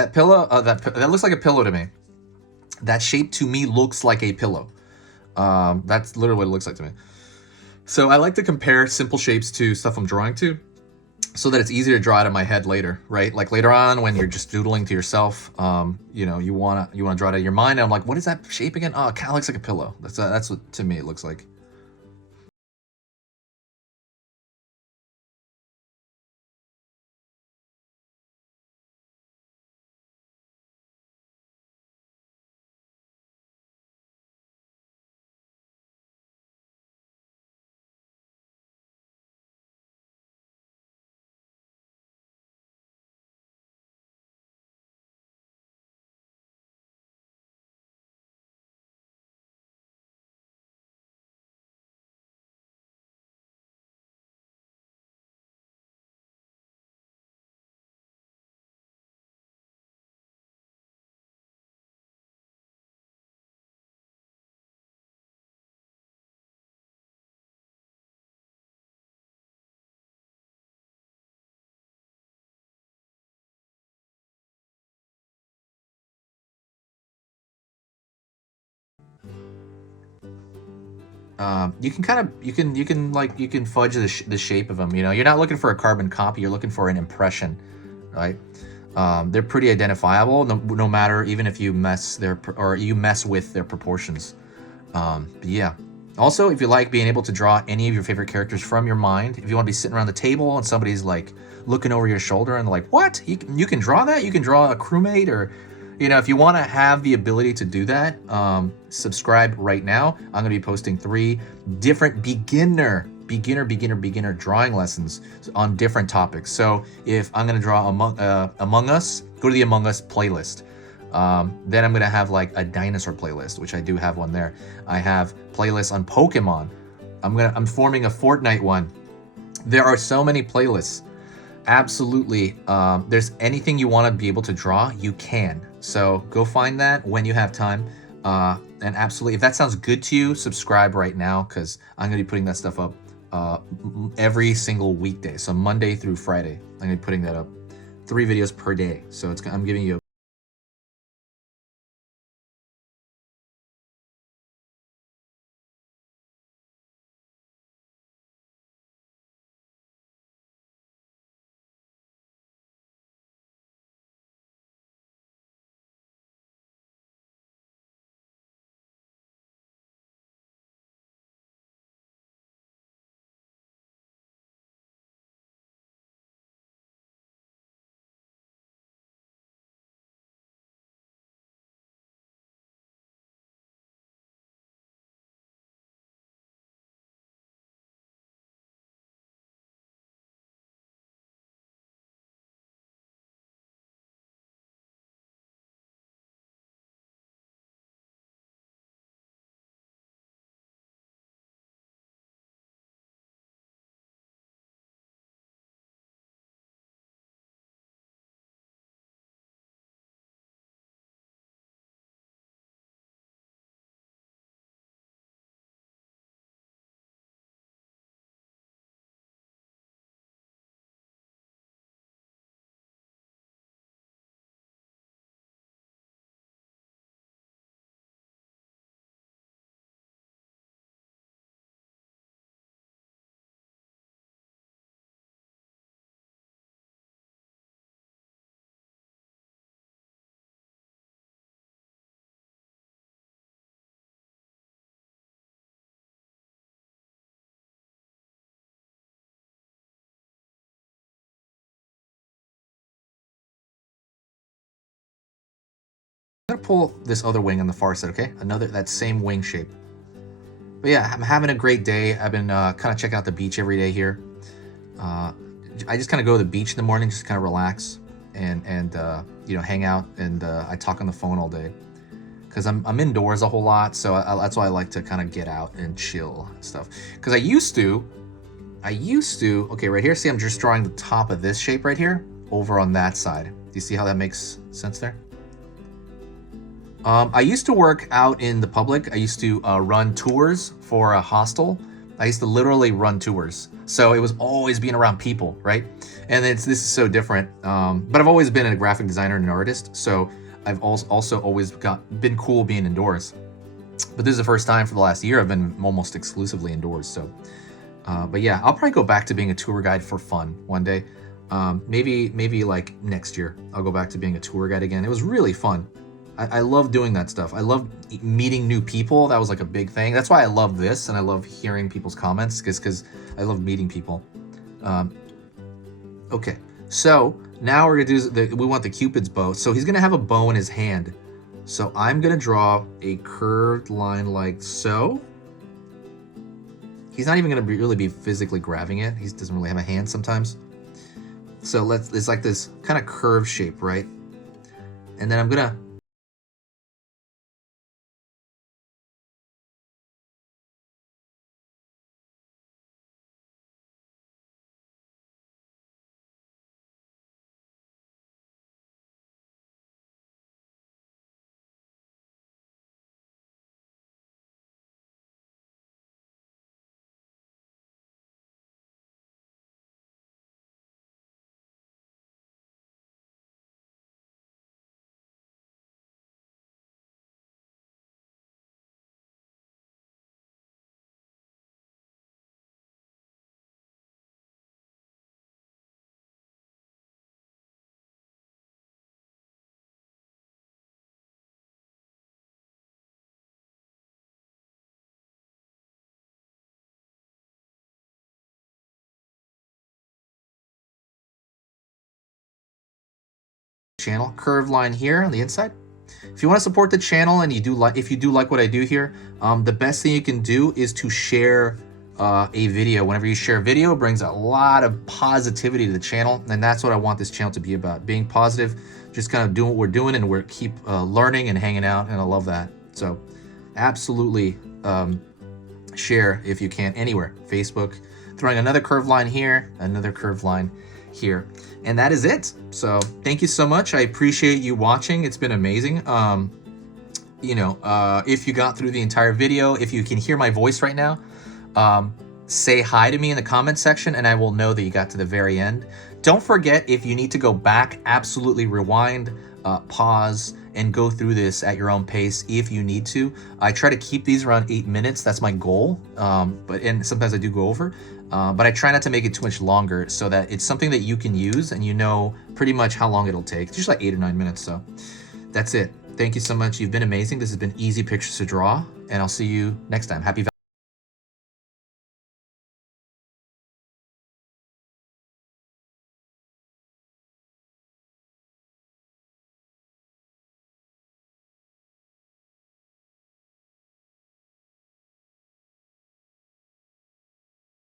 That pillow, that looks like a pillow to me. That shape to me looks like a pillow. That's literally what it looks like to me. So I like to compare simple shapes to stuff I'm drawing to, so that it's easier to draw out of my head later, right? Like later on when you're just doodling to yourself, you know, you wanna draw it out of your mind. And I'm like, what is that shape again? Oh, it kind of looks like a pillow. That's what to me it looks like. You can kind of you can fudge the shape of them. You know, you're not looking for a carbon copy. You're looking for an impression, right? They're pretty identifiable, no matter even if you mess with their proportions. But yeah. Also, if you like being able to draw any of your favorite characters from your mind, if you want to be sitting around the table and somebody's like looking over your shoulder and like, what? You can draw that? You can draw a crewmate? Or, you know, if you want to have the ability to do that, subscribe right now. I'm going to be posting 3 different beginner drawing lessons on different topics. So if I'm going to draw Among Us, go to the Among Us playlist. Then I'm gonna have like a dinosaur playlist, which I do have one there. I have playlists on Pokemon. I'm forming a Fortnite one. There are so many playlists. Absolutely. There's anything you want to be able to draw, you can. So go find that when you have time. And absolutely, if that sounds good to you, subscribe right now, because I'm gonna be putting that stuff up every single weekday. So Monday through Friday, I'm gonna be putting that up. 3 videos per day. So I'm giving you I'm gonna pull this other wing on the far side, okay? That same wing shape. But yeah, I'm having a great day. I've been kind of checking out the beach every day here. I just kind of go to the beach in the morning, just kind of relax and you know, hang out, and I talk on the phone all day because I'm indoors a whole lot. So that's why I like to kind of get out and chill and stuff. Because I used to. Okay, right here. See, I'm just drawing the top of this shape right here over on that side. Do you see how that makes sense there? I used to work out in the public. I used to run tours for a hostel. I used to literally run tours, so it was always being around people, right? And this is so different. But I've always been a graphic designer and an artist, so I've also always been cool being indoors. But this is the first time for the last year I've been almost exclusively indoors. So, but yeah, I'll probably go back to being a tour guide for fun one day. Maybe like next year I'll go back to being a tour guide again. It was really fun. I love doing that stuff. I love meeting new people. That was like a big thing. That's why I love this, and I love hearing people's comments, because I love meeting people. Okay, so now we're gonna do we want the Cupid's bow. So he's gonna have a bow in his hand. So I'm gonna draw a curved line like so. He's not even gonna really be physically grabbing it. He doesn't really have a hand sometimes. So it's like this kind of curved shape, right? And then I'm gonna channel curved line here on the inside. If you want to support the channel and if you do like what I do here, the best thing you can do is to share a video. Whenever you share a video, it brings a lot of positivity to the channel, and that's what I want this channel to be about: being positive, just kind of doing what we're doing, and we're keep learning and hanging out, and I love that. So absolutely share if you can anywhere. Facebook, throwing another curved line here, another curved line here, and that is it. So thank you so much. I appreciate you watching. It's been amazing. If you got through the entire video, if you can hear my voice right now, say hi to me in the comment section and I will know that you got to the very end. Don't forget, if you need to go back, absolutely rewind, pause, and go through this at your own pace if you need to. I try to keep these around 8 minutes. That's my goal. And sometimes I do go over, but I try not to make it too much longer so that it's something that you can use and you know pretty much how long it'll take. It's just like 8 or 9 minutes. So that's it. Thank you so much. You've been amazing. This has been Easy Pictures to Draw, and I'll see you next time. Happy Valentine's.